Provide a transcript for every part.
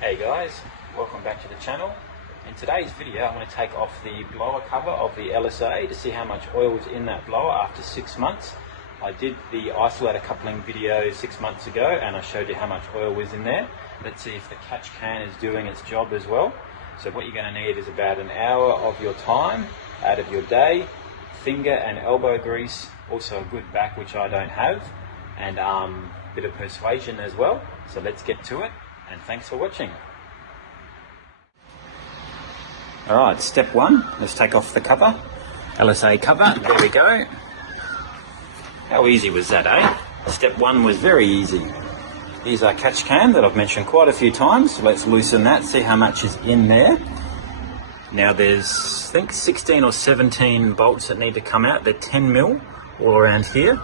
Hey guys, welcome back to the channel. In today's video I'm going to take off the blower cover of the LSA to see how much oil is in that blower after 6 months. I did the isolator coupling video 6 months ago and I showed you how much oil was in there. Let's see if the catch can is doing its job as well. So what you're going to need is about an hour of your time out of your day, finger and elbow grease, also a good back which I don't have, and a bit of persuasion as well. So let's get to it. And thanks for watching. Alright, step one, let's take off the cover. LSA cover, there we go. How easy was that, eh? Step one was very easy. Here's our catch can that I've mentioned quite a few times. So let's loosen that, see how much is in there. Now there's, I think 16 or 17 bolts that need to come out. They're 10 mil all around here.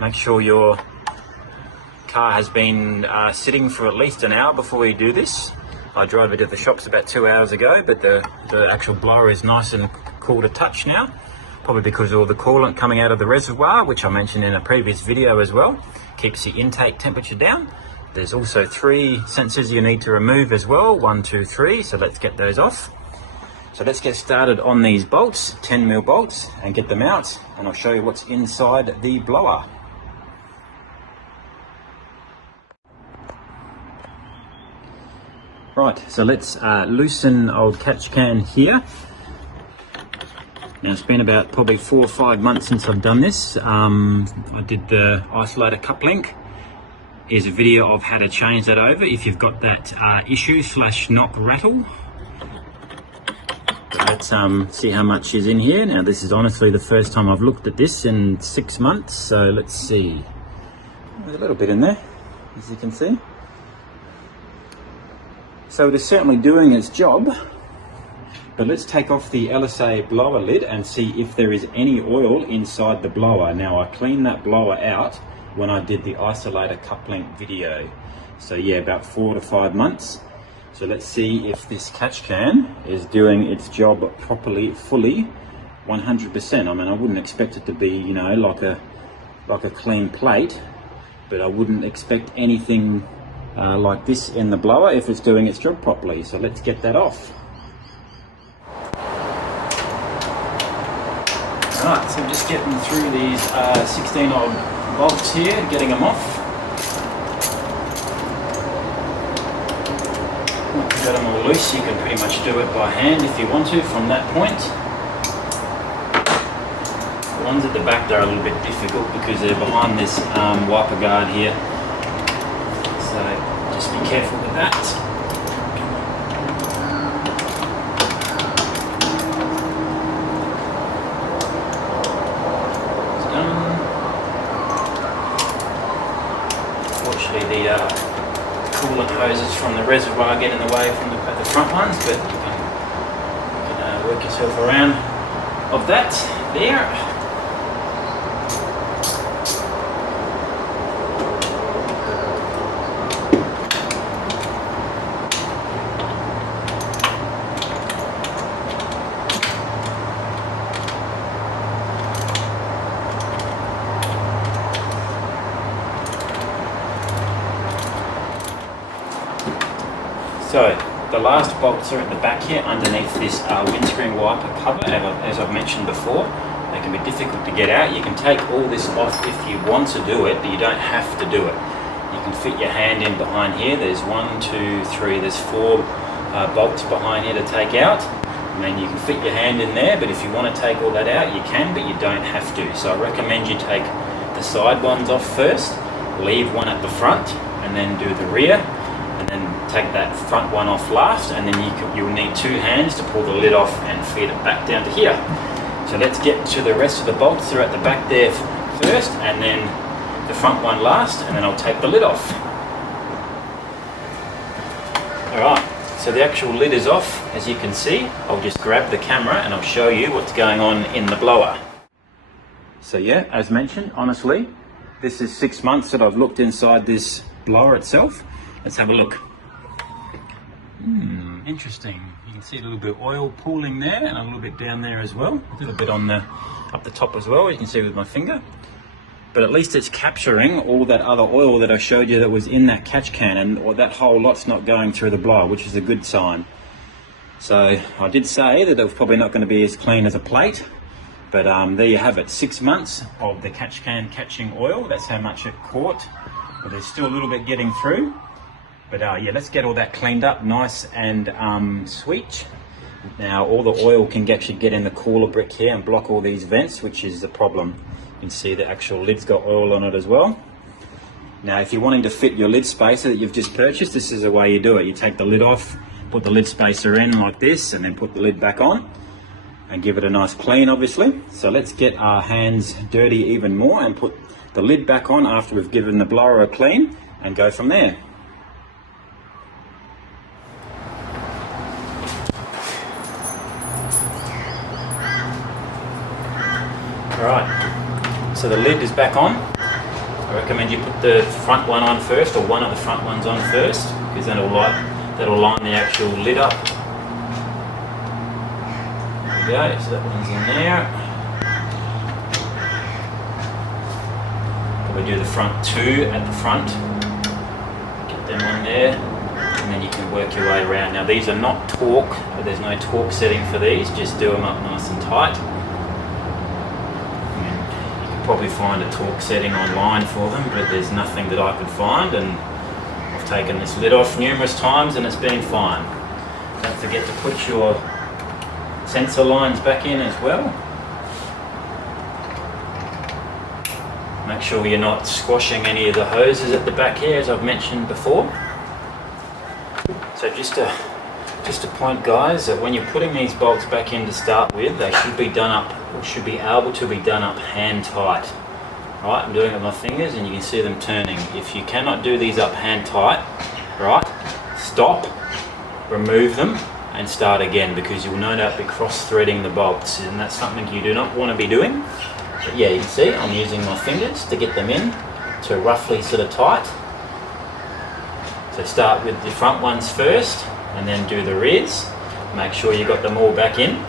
Make sure your car has been sitting for at least an hour before you do this. I drove it to the shops about 2 hours ago, but the actual blower is nice and cool to touch now, probably because of all the coolant coming out of the reservoir, which I mentioned in a previous video as well. Keeps the intake temperature down. There's also 3 sensors you need to remove as well, 1, 2, 3, so let's get those off. So let's get started on these bolts, 10 mil bolts, and get them out, and I'll show you what's inside the blower. Right, so let's loosen old catch can here. Now it's been about probably 4 or 5 months since I've done this. I did the isolator coupling. Here's a video of how to change that over if you've got that issue / knock rattle. But let's see how much is in here. Now this is honestly the first time I've looked at this in 6 months, so let's see. There's a little bit in there, as you can see. So it is certainly doing its job, but let's take off the LSA blower lid and see if there is any oil inside the blower. Now I cleaned that blower out when I did the isolator coupling video. So yeah, about 4 to 5 months. So let's see if this catch can is doing its job properly, fully, 100%. I mean, I wouldn't expect it to be, you know, like a clean plate, but I wouldn't expect anything like this in the blower if it's doing its job properly. So let's get that off. Alright, so just getting through these 16 odd bolts here, getting them off. Once you've got them all loose, you can pretty much do it by hand if you want to from that point. The ones at the back there are a little bit difficult because they're behind this wiper guard here. So just be careful with that. It's done. Unfortunately the coolant hoses from the reservoir get in the way from the front ones, but you can work yourself around of that there. So the last bolts are at the back here underneath this windscreen wiper cover. As I've mentioned before, they can be difficult to get out. You can take all this off if you want to do it, but you don't have to do it. You can fit your hand in behind here. There's 1, 2, 3, there's 4 bolts behind here to take out. I mean, you can fit your hand in there, but if you want to take all that out, you can, but you don't have to. So I recommend you take the side ones off first, leave one at the front, and then do the rear. And then take that front one off last, and then you'll need 2 hands to pull the lid off and feed it back down to here. So let's get to the rest of the bolts. They're at the back there first, and then the front one last, and then I'll take the lid off. Alright, so the actual lid is off, as you can see. I'll just grab the camera and I'll show you what's going on in the blower. So yeah, as mentioned, honestly, this is 6 months that I've looked inside this blower itself. Let's have a look. Interesting. You can see a little bit of oil pooling there and a little bit down there as well. A little bit on up the top as well, you can see with my finger. but at least it's capturing all that other oil that I showed you that was in that catch can, and or that whole lot's not going through the blower, which is a good sign. So I did say that it was probably not going to be as clean as a plate, but there you have it, 6 months of the catch can catching oil. That's how much it caught, but there's still a little bit getting through. But yeah, let's get all that cleaned up nice and sweet. Now all the oil can actually get in the cooler brick here and block all these vents, which is the problem. You can see the actual lid's got oil on it as well. Now if you're wanting to fit your lid spacer that you've just purchased, this is the way you do it. You take the lid off, put the lid spacer in like this, and then put the lid back on and give it a nice clean, obviously. So let's get our hands dirty even more and put the lid back on after we've given the blower a clean and go from there. Alright, so the lid is back on. I recommend you put the front one on first, or one of the front ones on first, because that'll line the actual lid up. There we go, so that one's in there. Probably do the front two at the front. Get them on there, and then you can work your way around. Now these are not torque, there's no torque setting for these, just do them up nice and tight. Probably find a torque setting online for them, but there's nothing that I could find, and I've taken this lid off numerous times and it's been fine. Don't forget to put your sensor lines back in as well. Make sure you're not squashing any of the hoses at the back here, as I've mentioned before. So just a point, guys, that when you're putting these bolts back in to start with, they should be done up, or should be able to be done up hand tight. Right, I'm doing it with my fingers and you can see them turning. If you cannot do these up hand tight, right, stop, remove them and start again, because you will no doubt be cross-threading the bolts, and that's something you do not want to be doing. But yeah, you can see I'm using my fingers to get them in to roughly sort of tight. So start with the front ones first, and then do the rears. Make sure you got them all back in.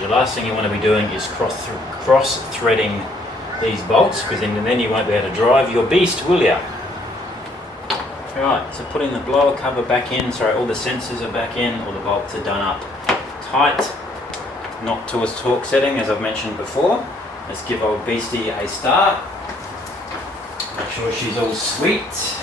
The last thing you want to be doing is cross-threading these bolts, because then you won't be able to drive your beast, will you? Alright, so putting the blower cover back in, sorry, all the sensors are back in, all the bolts are done up tight, not to a torque setting as I've mentioned before. Let's give old beastie a start. Make sure she's all sweet.